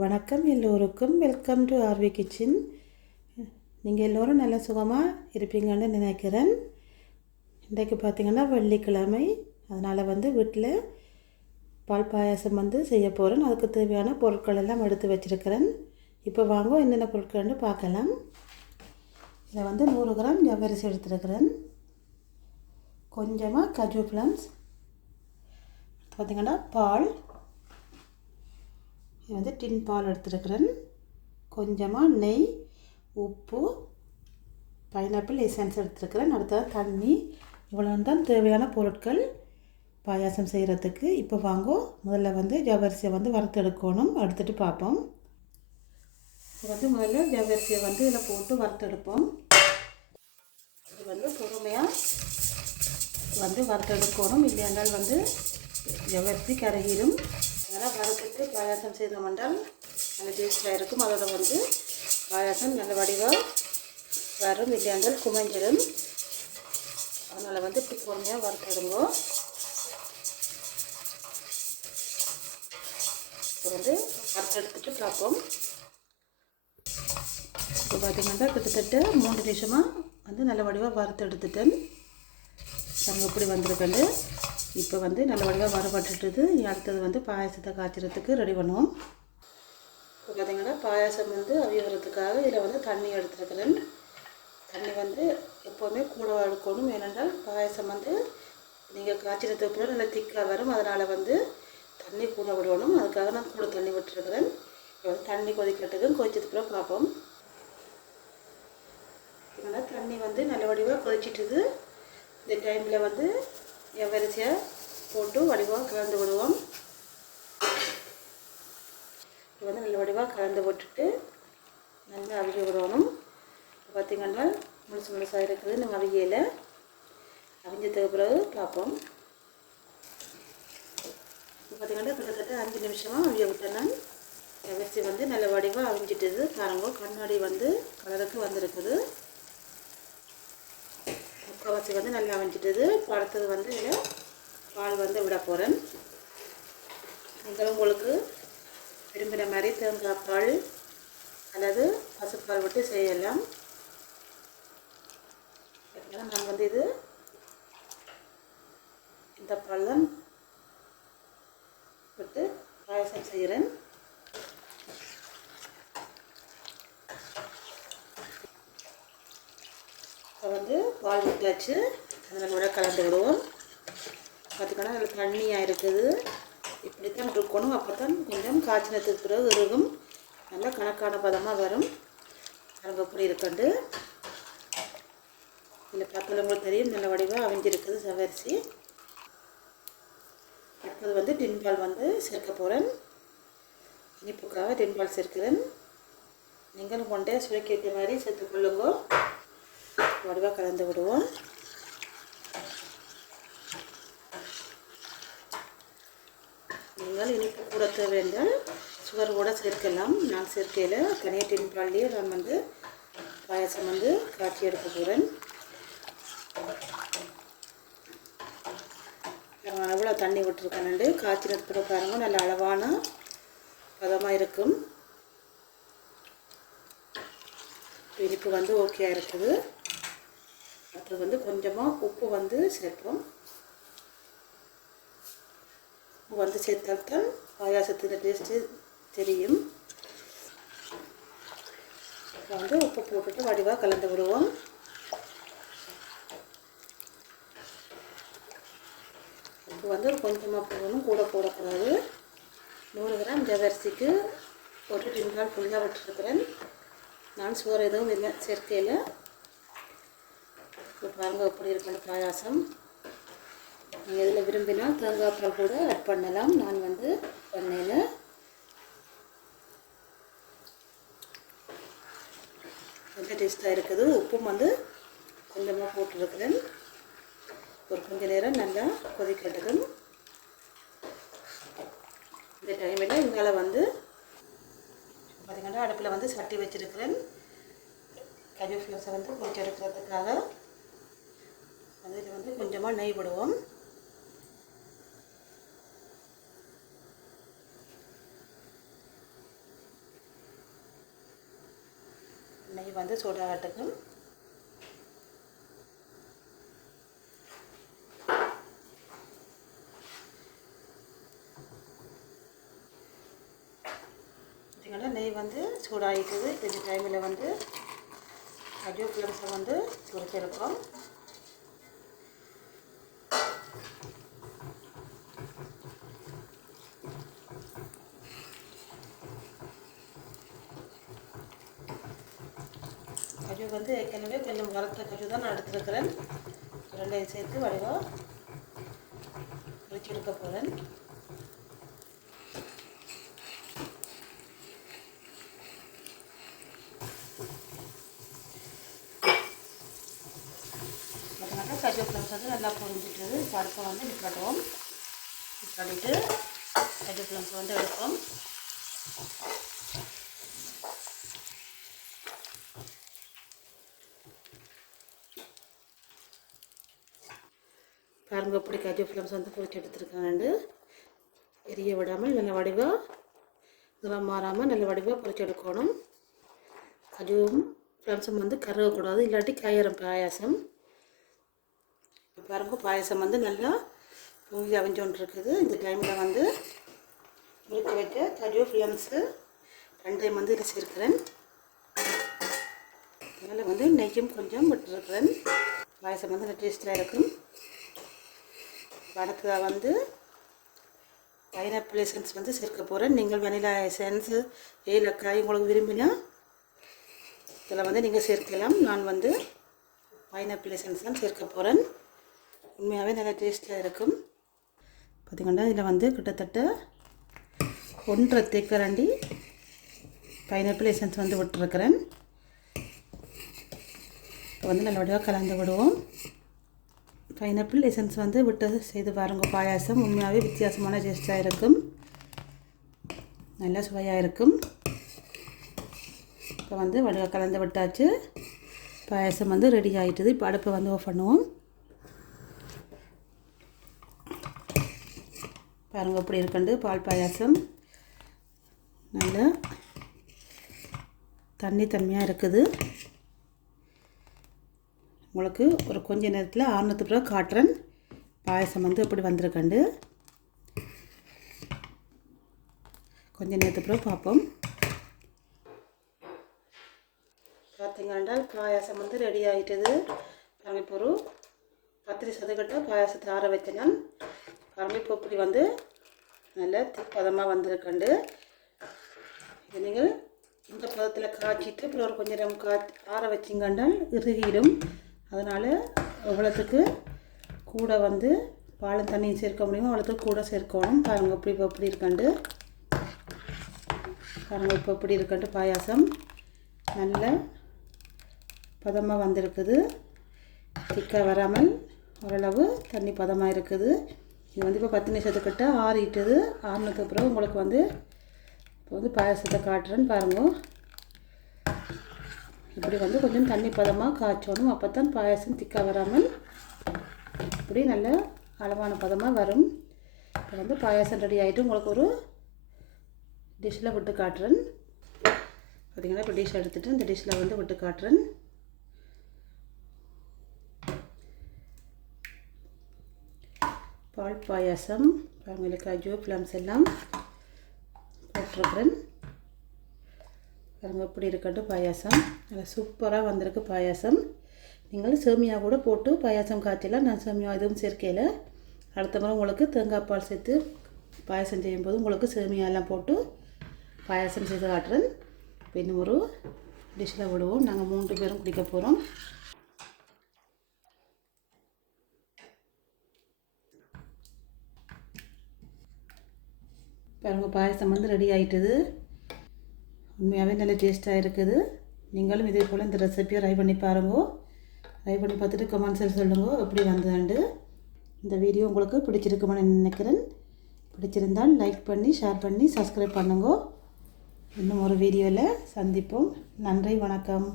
வணக்கம் எல்லோருக்கும். Welcome to RV kitchen. நீங்கள் எல்லோரும் நல்ல சுகமாக இருப்பீங்கன்னு நினைக்கிறேன். இன்றைக்கு பார்த்திங்கன்னா வெள்ளிக்கிழமை, அதனால் வீட்டில் பால் பாயாசம் செய்ய போகிறேன். அதுக்கு தேவையான பொருட்கள் எல்லாம் எடுத்து வச்சுருக்கிறேன். இப்போ வாங்க என்னென்ன பொருட்கள்னு பார்க்கலாம். இதில் 100 கிராம் ஜவ்வரிசி எடுத்துருக்கிறேன். கொஞ்சமாக கஜு பிளம்ஸ், பார்த்திங்கன்னா பால், இது டின் பால் எடுத்துருக்கிறேன். கொஞ்சமாக நெய், உப்பு, பைனாப்பிள் எசன்ஸ் எடுத்துருக்கிறேன். அடுத்தது தண்ணி. இவ்வளோ தான் தேவையான பொருட்கள் பாயாசம் செய்கிறதுக்கு. இப்போ வாங்கோ முதல்ல ஜவ்வரிசியை வறுத்தெடுக்கணும். எடுத்துகிட்டு பார்ப்போம். முதல்ல ஜவ்வரிசியை இதில் போட்டு வறுத்தெடுப்போம். இது பொறுமையாக வறுத்தெடுக்கணும். இல்லையாண்டால் ஜவ்வரிசி கரையிடும். அதனால் வறுத்துட்டு பாயாசம் செய்தோம் என்றால் நல்ல டேஸ்ட்டாக இருக்கும். அதோட பாயாசம் நல்ல வடிவாக வரும். இல்லையாண்டால் குமைஞ்சிடும். அதனால் இப்படி பொறுமையாக வறுத்தெடுங்கோ. இப்போ வறுத்தெடுத்துட்டு பார்ப்போம். இப்போ பார்த்திங்கன்னா கிட்டத்தட்ட 3 நிமிஷமாக நல்ல வடிவாக வறுத்தெடுத்துட்டேன். நாங்கள் இப்படி வந்திருக்கேன். இப்போ நல்ல வடிவாக வறுபட்டுட்டுது. அடுத்தது பாயாசத்தை காய்ச்சறதுக்கு ரெடி பண்ணுவோம். இப்போ பார்த்திங்கன்னா பாயாசம் அவியறதுக்காக இதில் தண்ணி எடுத்துருக்கிறேன். தண்ணி எப்போவுமே கூட எடுக்கணும். ஏனென்றால் பாயாசம் நீங்கள் காய்ச்சறதுக்கு கூட நல்லா திக்காக வரும். அதனால் தண்ணி கூட விடணும். அதுக்காக நான் கூட தண்ணி விட்டுருக்கிறேன். இப்போ தண்ணி கொதிக்கட்டுக்கு கொதிச்சதுக்கு அப்புறம் பார்ப்போம். இதனால் தண்ணி நல்ல வடிவாக கொதிச்சிட்டுது. இந்த டைமில் ஜவ்வரிசியை போட்டு வடிவாக கலந்து விடுவோம். இப்போ நல்ல வடிவாக கலந்து விட்டுட்டு நல்லா அவிய விடணும். பார்த்திங்கன்னா முழுசாக இருக்குது. நம்ம அவியலை அவிஞ்சதுக்கு பிறகு பார்ப்போம். பார்த்திங்கன்னா கிட்டத்தட்ட 5 நிமிஷமாக அவிய விட்டேன். நான் ஜவ்வரிசி நல்ல வடிவாக அவிஞ்சிட்டுது. பாருங்க, கண்ணாடி கலருக்கு வந்திருக்குது. முக்கால்வாசி நல்லா அவிஞ்சிட்டுது. அடுத்தது இதில் பால் விட போகிறேன். நீங்களும் உங்களுக்கு விரும்பின மாதிரி தேங்காய் பால் அல்லது பசுப்பால் விட்டு செய்யலாம். நான் இது இந்த பால் தான் விட்டு பாயசம் செய்கிறேன். இப்போ பால் விட்டாச்சு. அதில் கூட கலந்து விடுவோம். பார்த்திங்கன்னா அதில் தண்ணியாக இருக்குது. இப்படித்தான் இருக்கணும். அப்போ தான் கொஞ்சம் காய்ச்சினத்துக்கு பிறகு இருக்கும். நல்லா கணக்கான பதமாக வரும். அங்கே எப்படி இருக்குண்டு இதில் பார்த்தாலும் உங்களுக்கு தெரியும். நல்ல வடிவாக அவிஞ்சிருக்குது ஜவ்வரிசி. அடுத்தது டின் பால் சேர்க்க போகிறேன். இனிப்புக்காக டின் பால் சேர்க்கிறேன். நீங்களும் கொண்டே சுவைக்கிற மாதிரி சேர்த்துக்கொள்ளுங்க. வடிவாக கலந்து விடுவோம். நீங்கள் இனிப்பு கூட தேவையால் சுகர் கூட சேர்க்கலாம். நான் சேர்க்கையில் தனியாக டின் பால்லையே நான் பாயசம் காய்ச்சி எடுக்க போகிறேன். எவ்வளோ தண்ணி விட்டுருக்கேன்னு காய்ச்சினது கூட பாருங்கள். நல்ல அளவான பதமாக இருக்கும். இனிப்பு ஓகே இருக்குது. அப்புறம் கொஞ்சமாக உப்பு சேர்ப்போம். உப்பு சேர்த்தால்தான் பாயாசத்தின் டேஸ்ட்டு தெரியும். உப்பு போட்டுட்டு வடிவாக கலந்து விடுவோம். உப்பு கொஞ்சமாக போடணும், கூட போடக்கூடாது. 100 கிராம் ஜவ்வரிசிக்கு ஒரு டின் பால் ஃபுல்லாக விட்டுருக்கிறேன். நான் சோறு எதுவும் இல்லை சேர்க்கையில். இப்போ பாருங்கள் எப்படி இருக்கணும் பாயாசம். நீங்கள் இதில் விரும்பினால் தேங்காய் பால் கூட ஆட் பண்ணலாம். நான் பண்ணையில் ரொம்ப டேஸ்ட்டாக இருக்குது. உப்பும் கொஞ்சமாக போட்டுருக்குறேன். ஒரு கொஞ்ச நேரம் நல்லா கொதிக்கட்டுக்கும். இந்த டைமில் இங்கால பார்த்திங்கன்னா அடுப்பில் சட்டி வச்சுருக்கிறேன். கஜு ஃப்ளவர்ஸை பொரிச்சு எடுக்கிறதுக்காக அதில் கொஞ்சமாக நெய் விடுவோம். வந்து சூடாகட்டுக்கும். இதுக்கெல்லாம் நெய் வந்து சூடாகிட்டுது. இந்த டைமில் வந்து காஜு பிளம்ஸை வந்து பொரிச்செடுப்போம். கஜு வந்து ஏற்கனவே கொஞ்சம் வறுத்த கஜு தான் நான் எடுத்துருக்கிறேன். ரெண்டையும் சேர்த்து வடிவாக பொரிச்சு எடுக்க போகிறேன். அதனால கஜு பிளம்ஸ் வந்து நல்லா பொரிஞ்சிட்டுது. பருப்பை வந்து நிப்பாட்டுவோம். நிப்பாட்டிட்டு கஜு பிளம்ஸ் வந்து எடுப்போம். பாருங்கள் எப்படி காஜு பிளம்ஸ் வந்து பொரிச்சு எடுத்துருக்காங்க. எரிய விடாமல் நல்ல வடிவாக இதெல்லாம் மாறாமல் நல்ல வடிவாக பொரிச்சு எடுக்கணும். காஜுவும் பிளம்ஸும் வந்து கருகக்கூடாது, இல்லாட்டி காயிரம் பாயாசம். பாருங்கள் பாயாசம் வந்து நல்லா பொங்கி அவிஞ்சோன்னு இருக்குது. இந்த டைமில் வந்து முறுக்க வைக்க காஜு பிளம்ஸு ரெண்டையும் வந்து இதில் சேர்க்கிறேன். அதனால் வந்து நெய்யும் கொஞ்சம் விட்டுருக்கிறேன். பாயாசம் வந்து நல்ல டேஸ்ட்டாக இருக்கும். அடுத்ததாக வந்து பைனாப்பிள் எசன்ஸ் வந்து சேர்க்க போகிறேன். நீங்கள் வெனிலா எசன்ஸு ஏலக்காய் உங்களுக்கு விரும்பினா இதில் வந்து நீங்கள் சேர்க்கலாம். நான் வந்து பைனாப்பிள் எசன்ஸ் தான் சேர்க்க போகிறேன். உண்மையாகவே நல்லா டேஸ்ட்டாக இருக்கும். பார்த்திங்கன்னா இதில் வந்து கிட்டத்தட்ட 1.5 தேக்கரண்டி பைனாப்பிள் எசன்ஸ் வந்து விட்டுருக்கிறேன். இப்போ வந்து நல்ல வடிவாக கலந்து விடுவோம். பைனாப்பிள் எசன்ஸ் வந்து விட்டு செய்து பாருங்கள். பாயாசம் உண்மையாகவே வித்தியாசமான டேஸ்ட்டாக இருக்கும். நல்லா சுவையாக இருக்கும். இப்போ வந்து வடிவாக கலந்து விட்டாச்சு. பாயாசம் வந்து ரெடி ஆகிட்டுது. இப்போ அடுப்பை வந்து ஆஃப் பண்ணுவோம். பாருங்கள் எப்படி இருக்குண்டு பால் பாயாசம். நல்லா தண்ணியாக இருக்குது. உங்களுக்கு ஒரு கொஞ்ச நேரத்தில் ஆறுனதுக்கு பிறகு காட்டுறேன் பாயசம் வந்து எப்படி வந்திருக்கண்டு. கொஞ்ச நேரத்துக்கு பிறகு பார்ப்போம். பார்த்தீங்கன்னா பாயாசம் வந்து ரெடி ஆகிட்டது. பாருங்கள் இப்போ ஒரு 10 சதக்கட்ட பாயாசத்தை ஆற வச்சேன். பாருங்கள் இப்போ இப்படி வந்து நல்ல பதமாக வந்திருக்கண்டு. இது நீங்கள் இந்த பதத்தில் காய்ச்சிட்டு அப்புறம் ஒரு கொஞ்சம் நேரம் ஆற வச்சிங்கண்டால் இறுகிடும். அதனால் எவ்வளோத்துக்கு கூட வந்து பாலும் தண்ணியும் சேர்க்க முடியுமோ அவ்வளோத்துக்கு கூட சேர்க்கணும். பாருங்கள் எப்படி இருக்கண்டு. பாருங்கள் இப்போ எப்படி இருக்கண்டு பாயாசம் நல்ல பதமாக வந்திருக்குது. திக்காக வராமல் ஓரளவு தண்ணி பதமாக இருக்குது. இது வந்து இப்போ 10 நிமிஷத்துக்கிட்ட ஆறிட்டுது. ஆறினதுக்கு அப்புறம் உங்களுக்கு வந்து இப்போ வந்து பாயாசத்தை காட்டுறேன்னு பாருங்கள். இப்படி வந்து கொஞ்சம் தண்ணி பதமாக காய்ச்சணும். அப்போ தான் பாயாசம் திக்காக வராமல் இப்படி நல்ல அளவான பதமாக வரும். இப்போ வந்து பாயாசம் ரெடி ஆகிட்டு உங்களுக்கு ஒரு டிஷ்ஷில் விட்டு காட்டுறேன். பார்த்திங்கன்னா இப்போ டிஷ் எடுத்துகிட்டு இந்த டிஷ்ஷில் வந்து விட்டு காட்டுறேன். பால் பாயாசம் பாருங்கள். காஜு பிளம்ஸ் எல்லாம் போட்டிருக்கிறேன். பாருங்கள் எப்படி இருக்கட்டு பாயாசம். நல்லா சூப்பராக வந்திருக்கு பாயாசம். நீங்கள் சேமியா கூட போட்டு பாயாசம் காய்ச்சலாம். நான் சேமியா எதுவும் சேர்க்கையில். அடுத்த முறை உங்களுக்கு தேங்காய் பால் சேர்த்து பாயாசம் செய்யும்போது உங்களுக்கு சேமியாலாம் போட்டு பாயாசம் செய்து காட்டுறேன். இப்போ இன்னும் ஒரு டிஷ்ஷில் விடுவோம். நாங்கள் 3 பேரும் குடிக்க போகிறோம். பாருங்கள் பாயாசம் வந்து ரெடி ஆகிட்டுது. உண்மையாகவே நல்ல டேஸ்ட்டாக இருக்குது. நீங்களும் இதே போல் இந்த ரெசிபியை ட்ரை பண்ணி பாருங்க. ட்ரை பண்ணி பார்த்துட்டு கமெண்ட்ஸில் சொல்லுங்கள் எப்படி வந்ததுண்டு. இந்த வீடியோ உங்களுக்கு பிடிச்சிருக்குமென்னு நினைக்கிறேன். பிடிச்சிருந்தால் லைக் பண்ணி ஷேர் பண்ணி சப்ஸ்கிரைப் பண்ணுங்க. இன்னும் ஒரு வீடியோவில் சந்திப்போம். நன்றி, வணக்கம்.